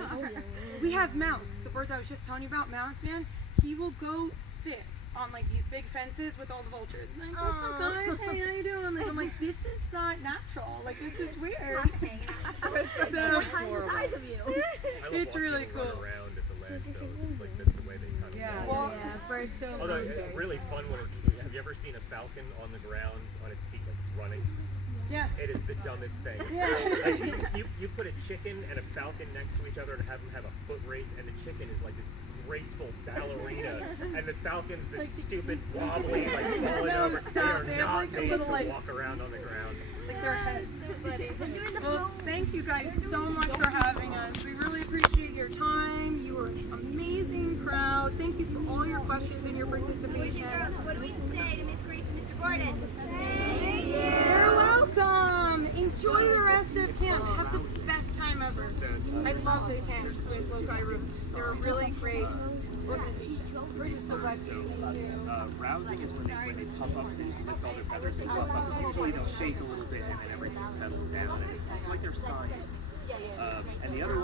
we have Mouse, the bird that I was just telling you about, Mouse, man. He will go sit on like these big fences with all the vultures. Like, what's up, guys? Hey, how you doing? Like, I'm like, this is not natural. Like, this is weird. So size of you. I love It's watching really them run cool. around at the landfill. Like the way they kind of Yeah. walk. Yeah, for so Although a really fun one is, have you ever seen a falcon on the ground on its feet, like running? Yes. It is the dumbest thing. Yeah. Like, you put a chicken and a falcon next to each other and have them have a foot race, and the chicken is like this graceful ballerina, and the falcon's this stupid wobbly, like falling No, over. They stop. are They have, not like, a made little, to like- walk around on the ground. Like their heads. I'm doing the Well, thank you guys so much for having us. We really appreciate your time. You were an amazing crowd. Thank you for all your questions and your Boys and participation. girls, what do we say to Miss Grace and Mr. Gordon? Thank you. You're welcome. Enjoy the rest of camp. Have the best time ever. I love the camps with Loci Roots. They're a really great organization. We're just so glad to see you. Rousing is when they puff up, they just lift all their feathers and puff up. Usually they'll shake a little bit and then everything settles down. And it's like they're sighing. And the other